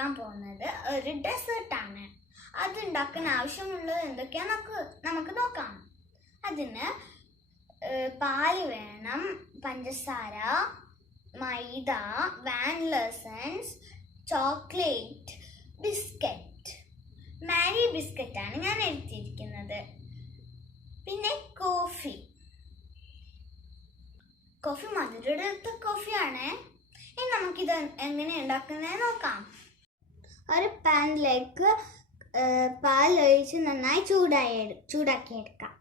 ഉണ്ടാക്കാൻ പോകുന്നത് ഒരു ഡെസേർട്ടാണ്. അതുണ്ടാക്കാൻ ആവശ്യമുള്ളത് എന്തൊക്കെയാണെന്ന് നമുക്ക് നോക്കാം. അതിന് പാല് വേണം, പഞ്ചസാര, മൈദ, വാനില എസൻസ്, ചോക്ലേറ്റ്, ബിസ്ക്കറ്റ്. മാരി ബിസ്ക്കറ്റാണ് ഞാൻ എടുത്തിരിക്കുന്നത്. പിന്നെ കോഫി മധുരടുത്ത കോഫിയാണ്. ഇനി നമുക്കിത് എങ്ങനെ ഉണ്ടാക്കുന്നത് നോക്കാം. ഒരു പാനിലേക്ക് പാൽ ഒഴിച്ച് നന്നായി ചൂടാക്കിയെടുക്കാം.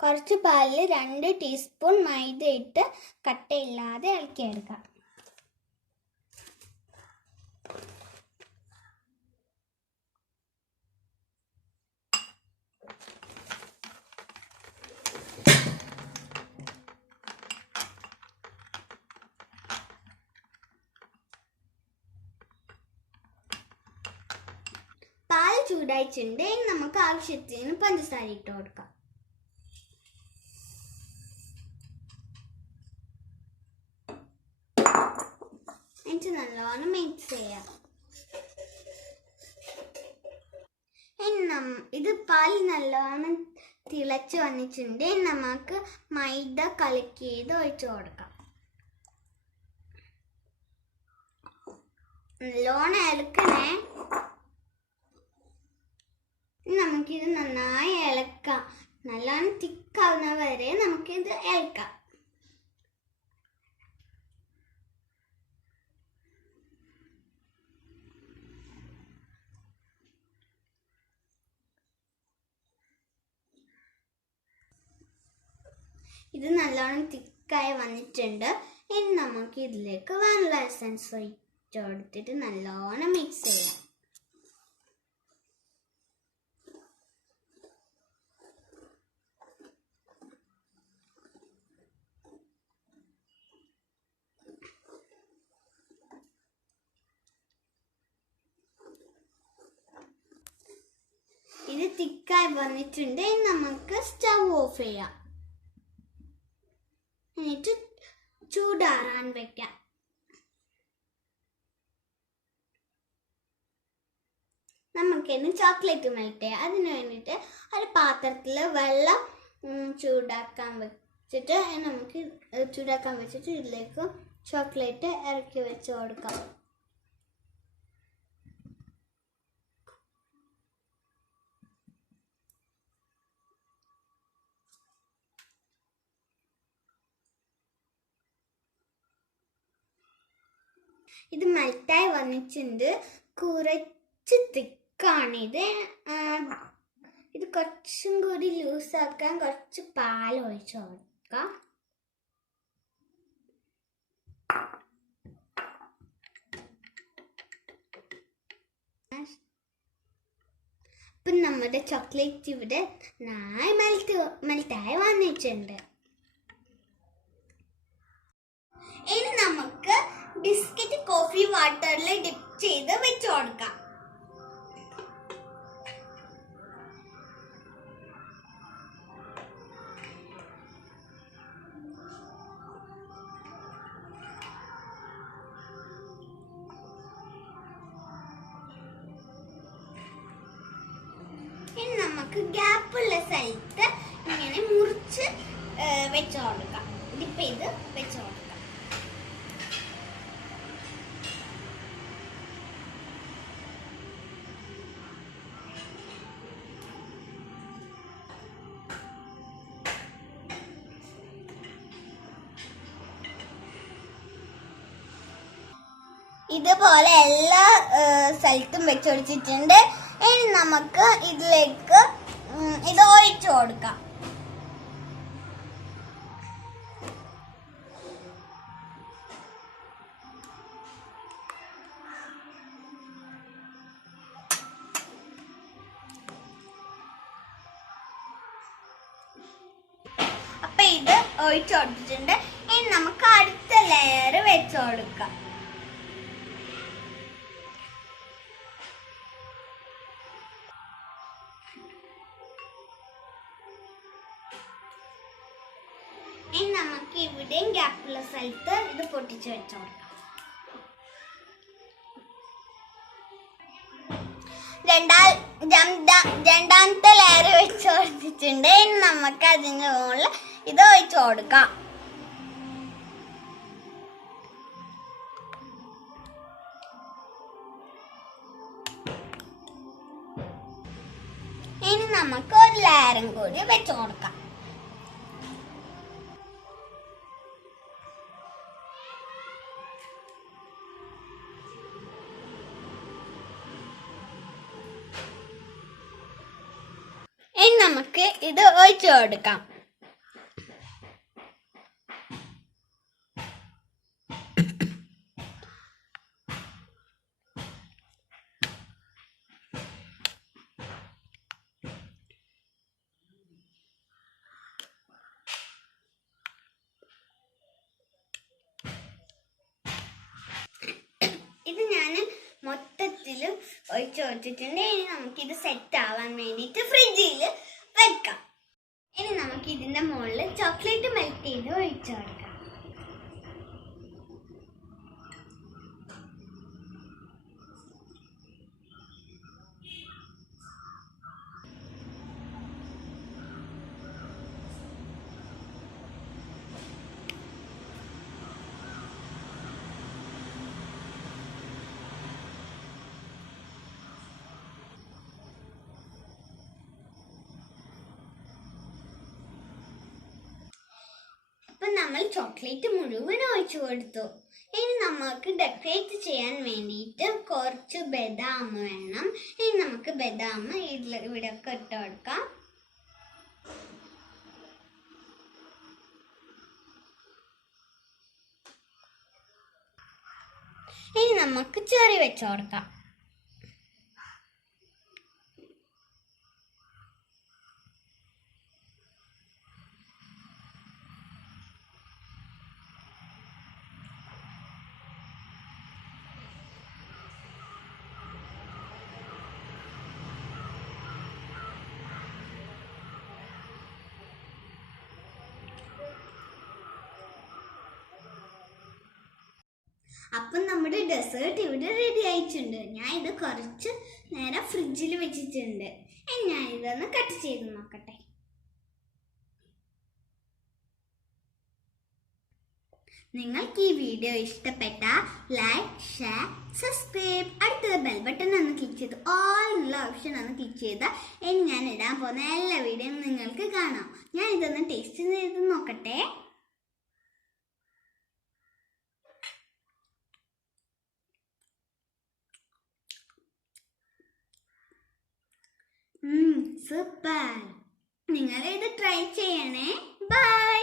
കുറച്ച് പാലിൽ 2 ടീസ്പൂൺ മൈദ ഇട്ട് കട്ടയില്ലാതെ ഇളക്കിയെടുക്കാം. പാൽ ചൂടായിട്ടുണ്ട്. നമുക്ക് ആവശ്യത്തിന് പഞ്ചസാര ഇട്ട് കൊടുക്കാം. എന്നിട്ട് നല്ലോണം മിക്സ് ചെയ്യാം. ഇത് പാൽ നല്ലോണം തിളച്ച് വന്നിട്ടുണ്ട്. നമുക്ക് മൈദ കലക്കിയത് ഒഴിച്ചു കൊടുക്കാം. നല്ലോണം ഇളക്കണേ. നമുക്കിത് നന്നായി ഇളക്കാം. നല്ലോണം തിക്കാവുന്ന വരെ നമുക്കിത് ഇളക്കാം. ഇത് നല്ലോണം തിക്കായി വന്നിട്ടുണ്ട്. ഇനി നമുക്ക് ഇതിലേക്ക് വാനില എസൻസ് ഒഴിച്ച് കൊടുത്തിട്ട് നല്ലോണം മിക്സ് ചെയ്യാം. ഇത് തിക്കായി വന്നിട്ടുണ്ട്. ഇനി നമുക്ക് സ്റ്റവ് ഓഫ് ചെയ്യാം. എന്നിട്ട് ചൂടാറാൻ വെക്കാം. നമുക്കിനി ചോക്ലേറ്റ് മെൽറ്റ് ചെയ്യാം. അതിന് വേണ്ടിയിട്ട് ഒരു പാത്രത്തിൽ വെള്ളം ചൂടാക്കാൻ വെച്ചിട്ട് ഇതിലേക്ക് ചോക്ലേറ്റ് ഇറക്കി വെച്ച് കൊടുക്കാം. ഇത് മെൽറ്റായി വന്നിട്ടുണ്ട്. കുറച്ച് തിക്കാണിത്. ഇത് കുറച്ചും കൂടി ലൂസാക്കാൻ കുറച്ച് പാൽ ഒഴിച്ച് കൊടുക്കാം. ഇപ്പം നമ്മുടെ ചോക്ലേറ്റ് ഇവിടെ നന്നായി മെൽറ്റായി വന്നിട്ടുണ്ട്. ഇനി നമുക്ക് ബിസ്ക്കറ്റ് കോഫി വാട്ടറിൽ ഡിപ്പ് ചെയ്ത് വെച്ച് കൊടുക്കാം. ഇനി നമുക്ക് ഗ്യാപ്പുള്ള സ്ഥലത്ത് ഇങ്ങനെ മുറിച്ച് വെച്ച് കൊടുക്കാം. ഡിപ്പ് ചെയ്ത് വെച്ച് കൊടുക്കാം. ഇതുപോലെ എല്ലാ സ്ഥലത്തും വെച്ചൊടിച്ചിട്ടുണ്ട്. ഇനി നമുക്ക് ഇതിലേക്ക് ഇത് ഒഴിച്ചു കൊടുക്കാം. അപ്പൊ ഇത് ഒഴിച്ചു കൊടുത്തിട്ടുണ്ട്. ഇനി നമുക്ക് അടുത്ത ലെയർ വെച്ച് കൊടുക്കാം. ഇനി നമുക്ക് ഈ സ്ഥലത്ത് ഇത് പൊട്ടിച്ച് വെച്ച് കൊടുക്കാം. രണ്ടാമത്തെ ലെയർ വെച്ച് കൊടുത്തിട്ടുണ്ട്. ഇനി നമുക്ക് അതിൻ്റെ മുകളിൽ ഇത് ഒഴിച്ചു കൊടുക്കാം. ഇനി നമുക്ക് ഒരു ലെയറും കൂടി വെച്ച് കൊടുക്കാം. ഇനി നമുക്ക് ഇത് ഒഴിച്ചു കൊടുക്കാം. ഇത് ഞാൻ മൊത്തത്തിൽ ഒഴിച്ചു വെച്ചിട്ടുണ്ട്. ഇനി നമുക്കിത് സെറ്റ് ആവാൻ വേണ്ടിയിട്ട് ഫ്രിഡ്ജിൽ വെക്കാം. ഇനി നമുക്ക് ഇതിന്റെ മുകളിൽ ചോക്ലേറ്റ് മെൽറ്റ് ചെയ്ത് ഒഴിച്ചു കൊടുക്കാം. അപ്പം നമ്മൾ ചോക്ലേറ്റ് മുഴുവൻ ഒഴിച്ചു കൊടുത്തു. ഇനി നമുക്ക് ഡെക്കറേറ്റ് ചെയ്യാൻ വേണ്ടിയിട്ട് കുറച്ച് ബദാം വേണം. ഇനി നമുക്ക് ബദാം ഇവിടെ ഒക്കെ ഇട്ട് കൊടുക്കാം. ഇനി നമുക്ക് ചെറി വെച്ച് കൊടുക്കാം. അപ്പം നമ്മുടെ ഡെസേർട്ട് ഇവിടെ റെഡി ആയിട്ടുണ്ട്. ഞാൻ ഇത് കുറച്ച് നേരം ഫ്രിഡ്ജിൽ വെച്ചിട്ടുണ്ട്. ഞാൻ ഇതൊന്ന് കട്ട് ചെയ്ത് നോക്കട്ടെ. നിങ്ങൾക്ക് ഈ വീഡിയോ ഇഷ്ടപ്പെട്ട ലൈക്ക്, ഷെയർ, സബ്സ്ക്രൈബ്, അടുത്തത് ബെൽ ബട്ടൺ ഒന്ന് ക്ലിക്ക് ചെയ്ത് ഓൾ എന്നുള്ള ഓപ്ഷൻ ഒന്ന് ക്ലിക്ക് ചെയ്താൽ ഞാൻ ഇടാൻ പോകുന്ന എല്ലാ വീഡിയോയും നിങ്ങൾക്ക് കാണാം. ഞാൻ ഇതൊന്ന് ടേസ്റ്റ് ചെയ്ത് നോക്കട്ടെ. സൂപ്പർ. നിങ്ങൾ ഇത് ട്രൈ ചെയ്യണേ. ബൈ.